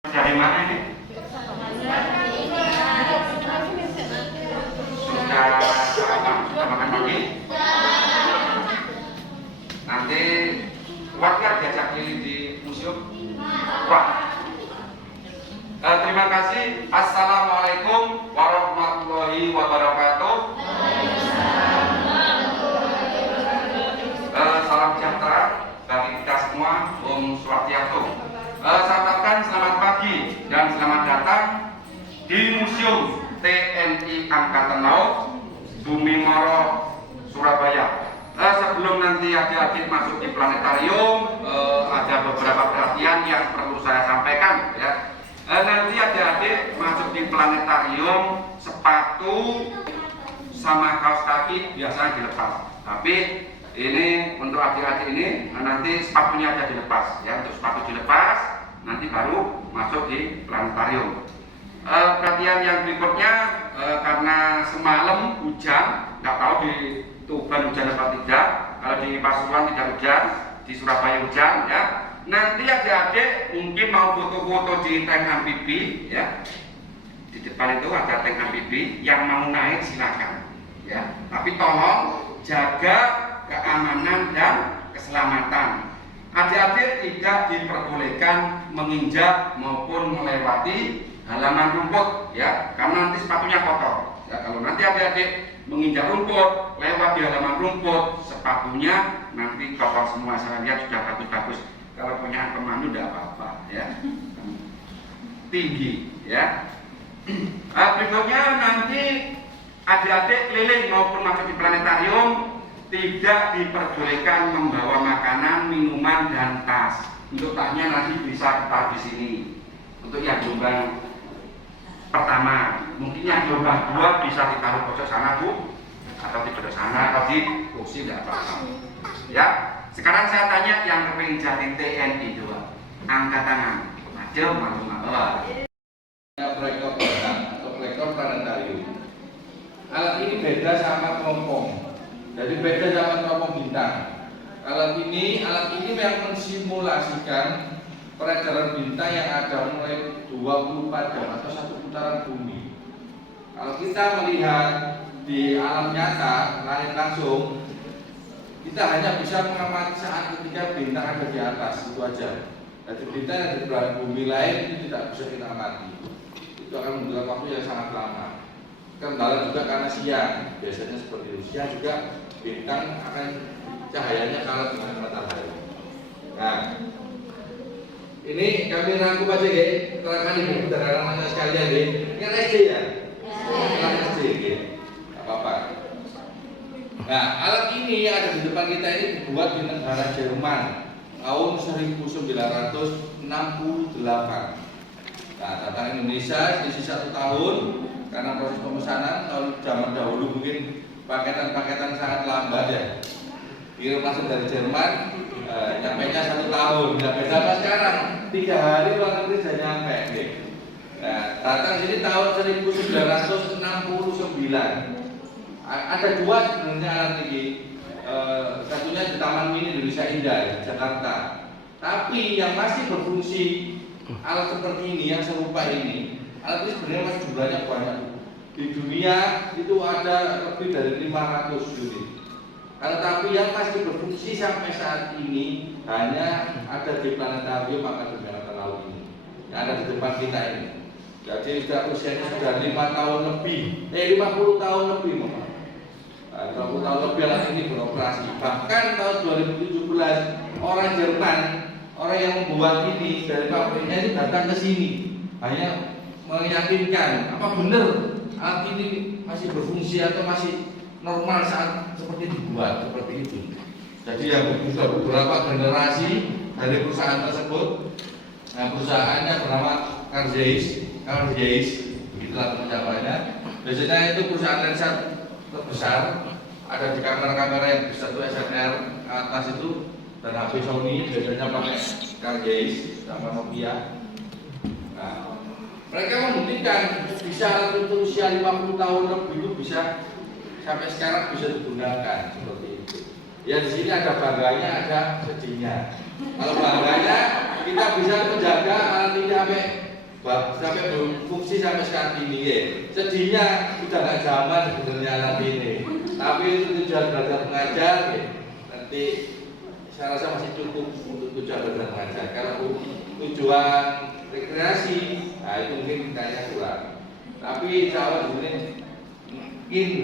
Dari mana ini? Sudah makan pagi? Nanti kuat nggak diajak keliling di museum? Kuat. Terima kasih. Assalamualaikum warahmatullahi wabarakatuh. Salam sejahtera bagi kita semua. Om Swastiastu. Saya ucapkan selamat pagi dan selamat datang di Museum TNI Angkatan Laut Bumi Moro, Surabaya. Sebelum nanti adik-adik masuk di planetarium, ada beberapa perhatian yang perlu saya sampaikan ya. Nanti adik-adik masuk di planetarium, sepatu sama kaos kaki biasanya dilepas. Tapi ini untuk adik-adik ini nanti sepatunya aja dilepas ya. Untuk sepatu dilepas, nanti baru masuk di planetarium. Perhatian yang berikutnya, karena semalam hujan, nggak tahu di Tuban hujan apa tidak. Kalau di Pasuruan tidak hujan, di Surabaya hujan ya. Nanti adik-adik mungkin mau foto-foto di tank amfibi ya. Di depan itu ada tank amfibi, yang mau naik silakan ya. Tapi tolong jaga keamanan dan keselamatan. Adik-adik tidak diperbolehkan menginjak maupun melewati halaman rumput ya, karena nanti sepatunya kotor ya. Kalau nanti adik-adik menginjak rumput, lewat di halaman rumput, sepatunya nanti kotor semua. Saya lihat sudah bagus-bagus. Kalau punya pemandu tidak apa-apa ya, tinggi ya. Berikutnya nanti adik-adik keliling maupun masuk di planetarium tidak diperbolehkan membawa makanan, minuman, dan tas. Untuk tasnya nanti bisa kita di sini. Untuk yang gelombang pertama, mungkin yang gelombang 2 bisa ditaruh pojok sana Bu, atau di pojok sana, atau di kursi, tidak apa-apa. Ya, sekarang saya tanya yang kepingin jadi TNI 2, angkat tangan. Maju, malu. Proyektor atau proyektor planetarium. Alat ini beda sama teropong. Jadi beda sama teropong bintang. Alat ini yang mensimulasikan peredaran bintang yang ada mulai 24 jam atau satu putaran bumi. Kalau kita melihat di alam nyata, langit langsung, kita hanya bisa mengamati saat ketika bintang ada di atas, itu aja. Jadi bintang yang di belahan bumi lain itu tidak bisa kita amati. Itu akan membutuhkan waktu yang sangat lama. Kendala juga karena siang, biasanya seperti itu. Siang juga bintang akan cahayanya kalah dengan matahari. Nah, ini kami rangkum aja ya, terangkan ibu dan anak-anak sekalian ya. Ini kan SD ya? Kelas SD ya, nggak apa-apa. Nah, alat ini yang ada di depan kita ini dibuat di negara Jerman tahun 1968. Nah, datang Indonesia selisih 1 tahun karena proses pemesanan. Kalau zaman dahulu mungkin paketan-paketan sangat lambat ya. Kirim langsung dari Jerman, nyampainya 1 tahun. Nah, beda apa sekarang? 3 hari luar negeri sudah nyampe. Nah, datang sini tahun 1969. Ada 2 sebenarnya alat ini. Satunya di Taman Mini Indonesia Indah, Jakarta. Tapi yang masih berfungsi alat seperti ini, yang serupa ini, alat ini sebenarnya masih jumlahnya banyak. Di dunia itu ada lebih dari 500 unit. Tetapi yang masih berfungsi sampai saat ini hanya ada di planetarium Akademi Angkatan Laut ini, yang ada di depan kita ini. Jadi usianya sudah 50 tahun lebih, Mama. 50 tahun lebih alat ini beroperasi. Bahkan tahun 2017 orang Jerman, orang yang membuat ini dari pabriknya itu datang ke sini, hanya meyakinkan apa benar alat ini masih berfungsi atau masih normal saat seperti dibuat seperti itu. Jadi yang sudah beberapa generasi dari perusahaan tersebut. Nah, perusahaannya bernama Carl Zeiss, begitulah pencapaannya. Biasanya itu perusahaan lensa terbesar, ada di kamera-kamera yang besar itu SLR ke atas itu, dan HP Sony biasanya pakai Carl Zeiss sama Nokia. Nah, mereka membuktikan bisa alat itu usia 50 tahun lebih itu bisa sampai sekarang bisa digunakan seperti itu. Ya di sini ada bangganya, ada sedihnya. Kalau bangganya kita bisa menjaga alat ini sampai berfungsi sampai saat ini. Ya. Sedihnya sudah nggak zaman sebenarnya alat ini. Tapi itu tujuan belajar mengajar. Ya. Nanti saya rasa masih cukup untuk tujuan belajar mengajar. Kalau tujuan rekreasi, nah itu mungkin kayaknya kurang. Tapi insya ini mungkin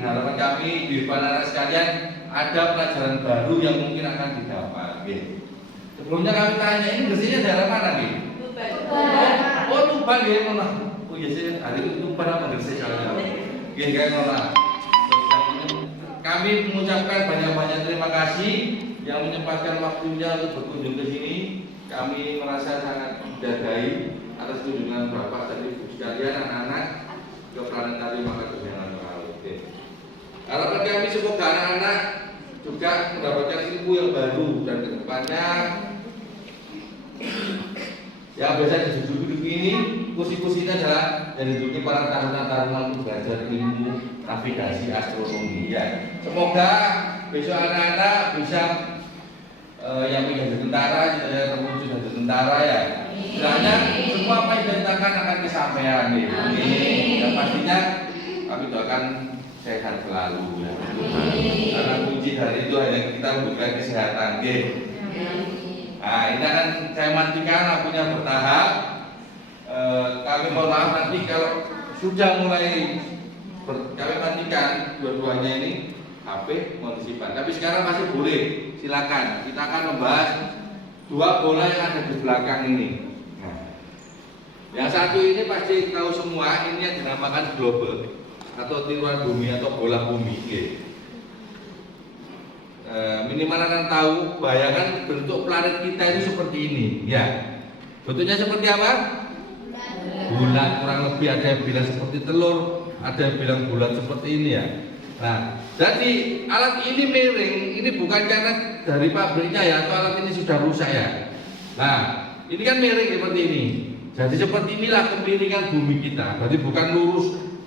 harapan kami di depan anak sekalian ada pelajaran baru yang mungkin akan didapat. Gitu. Sebelumnya kami tanya ini bersihnya daerah mana nih? Tuban. Oh Tuban ya mana? Oh iya sih hari itu Tuban apa bersih kalau ya kayak mana? Kami mengucapkan banyak-banyak terima kasih yang menyempatkan waktunya untuk berkunjung ke sini. Kami merasa sangat dihargai atas kunjungan Bapak dan Ibu sekalian anak-anak ke Planetarium Akademi Alam Laut. Harapan kami semoga anak-anak juga mendapatkan ilmu yang baru dan kedepannya yang biasa duduk-duduk ini kursi-kursi ini adalah yang diduduki para taruna-taruna untuk belajar ilmu navigasi astronomi ya. Semoga besok anak-anak bisa yang menjadi tentara, terwujud jadi tentara ya. Kiranya semua apa yang diceritakan akan kesampaian nih. Yang pastinya kami doakan sehat selalu ya. Karena kunci dari itu hanya kita membuka kesehatan gitu. Nah ini akan saya matikan lampunya bertahap. Kami mohon maaf nanti kalau sudah mulai kami matikan dua-duanya ini HP mohon disimpan. Tapi sekarang masih boleh, silakan. Kita akan membahas dua bola yang ada di belakang ini. Nah, yang satu ini pasti tahu semua, ini yang dinamakan global atau tiruan bumi atau bola bumi. Minimal akan tahu, bayangkan bentuk planet kita ini seperti ini, ya. Bentuknya seperti apa? Bulat, kurang lebih ada yang bilang seperti telur, ada yang bilang bulat seperti ini ya. Nah, jadi alat ini miring, ini bukan karena dari pabriknya ya, atau alat ini sudah rusak ya. Nah, ini kan miring seperti ini. Jadi seperti inilah kemiringan bumi kita. Berarti bukan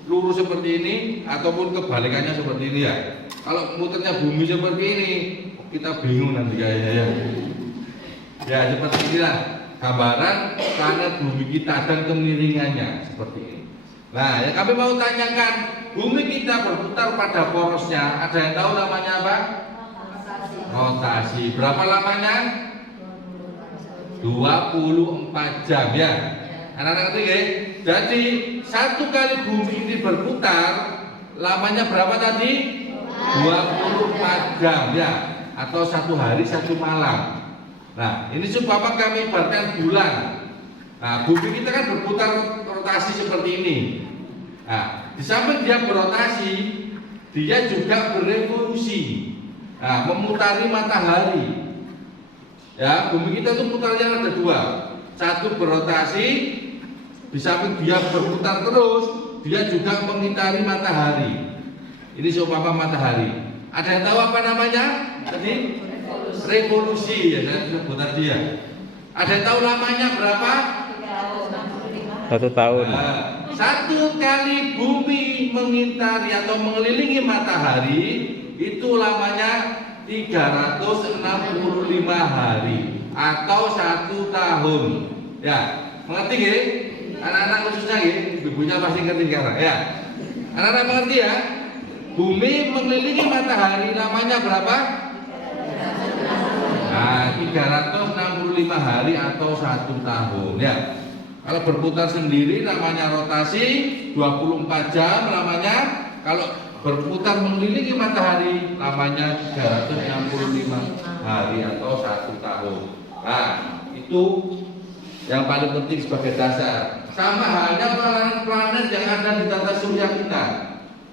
lurus seperti ini ataupun kebalikannya seperti ini ya. Kalau muternya bumi seperti ini, kita bingung nanti kayaknya ya. Ya seperti inilah gambaran planet bumi kita dan kemiringannya seperti ini. Nah, yang kami mau tanyakan, bumi kita berputar pada porosnya. Ada yang tahu namanya apa? Rotasi. Berapa lamanya? 24 jam ya. Anak-anak ngerti ya? Jadi satu kali bumi ini berputar, lamanya berapa tadi? 24 jam ya, atau satu hari satu malam. Nah, ini sebab kami ibaratkan bulan. Nah, bumi kita kan berputar rotasi seperti ini. Nah, di samping dia berotasi, dia juga berevolusi. Nah, memutari matahari. Ya, bumi kita itu putarnya ada dua. Satu berotasi, di samping dia berputar terus, dia juga mengitari matahari. Ini seumpama matahari. Ada yang tahu apa namanya? Tadi revolusi ya, saya sebut tadi ya. Ada yang tahu lamanya berapa? 1 tahun. Nah, satu kali bumi mengitari atau mengelilingi matahari itu lamanya 365 hari atau 1 tahun. Ya, mengerti gini? Anak-anak khususnya gini, ibunya pasti ngerti sekarang ya. Anak-anak mengerti ya? Bumi mengelilingi matahari lamanya berapa? Nah, 365 hari atau 1 tahun ya. Kalau berputar sendiri namanya rotasi 24 jam lamanya. Kalau berputar mengelilingi matahari lamanya 365 hari atau 1 tahun. Nah, itu yang paling penting sebagai dasar. Sama halnya planet-planet yang ada di tata surya kita.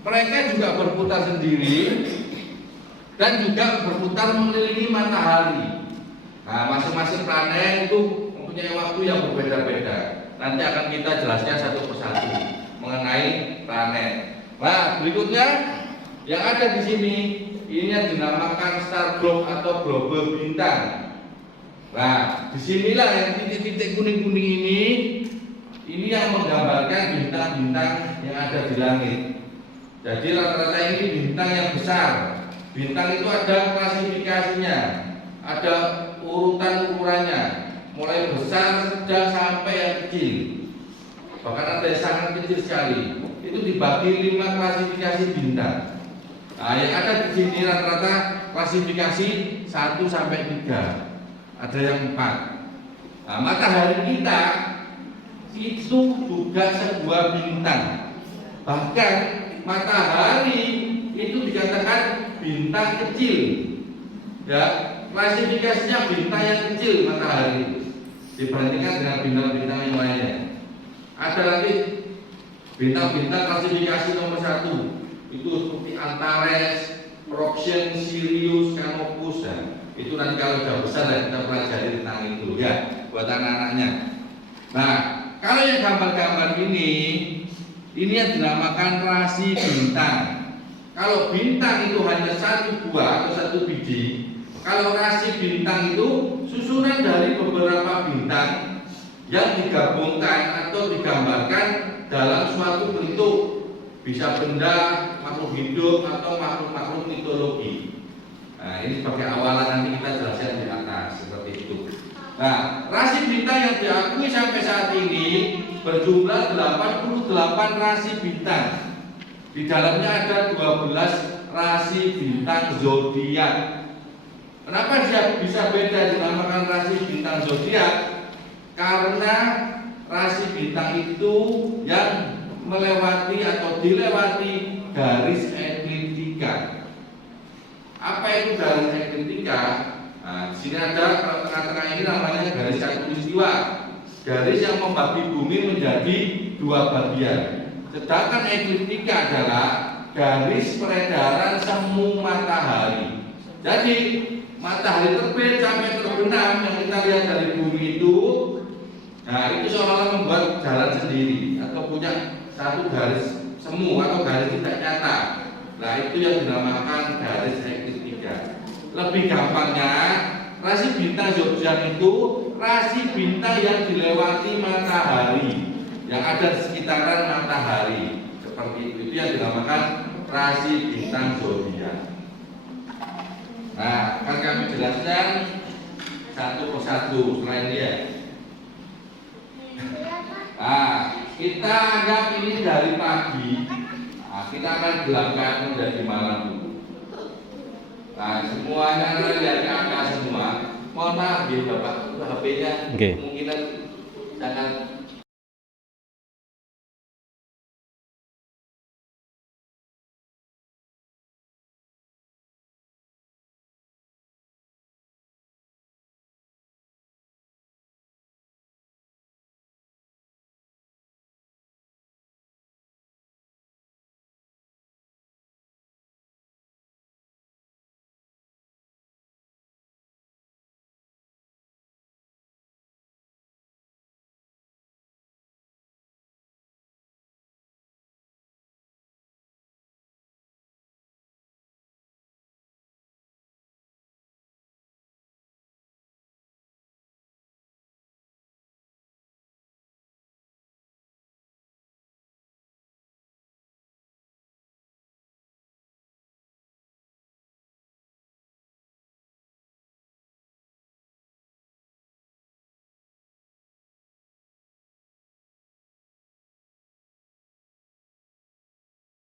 Mereka juga berputar sendiri dan juga berputar mengelilingi matahari. Nah, masing-masing planet itu mempunyai waktu yang berbeda-beda. Nanti akan kita jelaskan satu persatu mengenai planet. Nah, berikutnya yang ada di sini ini yang dinamakan star globe atau globe bintang. Nah, disinilah yang titik-titik kuning-kuning ini yang menggambarkan bintang-bintang yang ada di langit. Jadi rata-rata ini bintang yang besar. Bintang itu ada klasifikasinya, ada urutan ukurannya, mulai besar, sedang sampai yang kecil. Bahkan ada yang sangat kecil sekali. Itu dibagi 5 klasifikasi bintang. Nah, yang ada di sini rata-rata klasifikasi 1 sampai 3. Ada yang 4. Nah, matahari kita itu juga sebuah bintang. Bahkan matahari itu dikatakan bintang kecil. Ya, klasifikasinya bintang yang kecil matahari dibandingkan dengan bintang-bintang yang lainnya. Ada lagi bintang-bintang klasifikasi nomor 1 itu seperti Antares, Proxima, Sirius, Canopus. Itu nanti kalau sudah besar kita pelajari tentang itu ya buat anak-anaknya. Nah, kalau yang gambar-gambar ini yang dinamakan rasi bintang. Kalau bintang itu hanya 1 buah atau 1 biji, kalau rasi bintang itu susunan dari beberapa bintang yang digabungkan atau digambarkan dalam suatu bentuk, bisa benda, makhluk hidup atau makhluk-makhluk mitologi. Nah, ini sebagai awalan nanti kita jelaskan di atas seperti itu. Nah, rasi bintang yang diakui sampai saat ini berjumlah 88 rasi bintang. Di dalamnya ada 12 rasi bintang zodiak. Kenapa dia bisa beda dinamakan rasi bintang zodiak? Karena rasi bintang itu yang melewati atau dilewati garis ekliptika. Apa itu garis ekliptika? Nah, di sini ada tengah-tengah ini namanya garis khatulistiwa. Garis yang membagi bumi menjadi 2 bagian. Sedangkan ekliptika adalah garis peredaran semu matahari. Jadi matahari terbit sampai terbenam yang kita lihat dari bumi itu, nah itu seolah-olah membuat jalan sendiri atau punya satu garis semu atau garis tidak nyata. Nah itu yang dinamakan garis ekliptika. Lebih gampangnya, rasi bintang zodiak itu rasi bintang yang dilewati matahari, yang ada di sekitaran matahari. Seperti itu yang dinamakan rasi bintang zodiak. Nah, akan kami jelaskan satu persatu selain dia. Nah, kita anggap ini dari pagi. Nah, kita akan gelapkan menjadi malam dulu. Nah, semuanya lihat ke angka semua. Mohon maaf ya Bapak, HP-nya Oke. kemungkinan jangan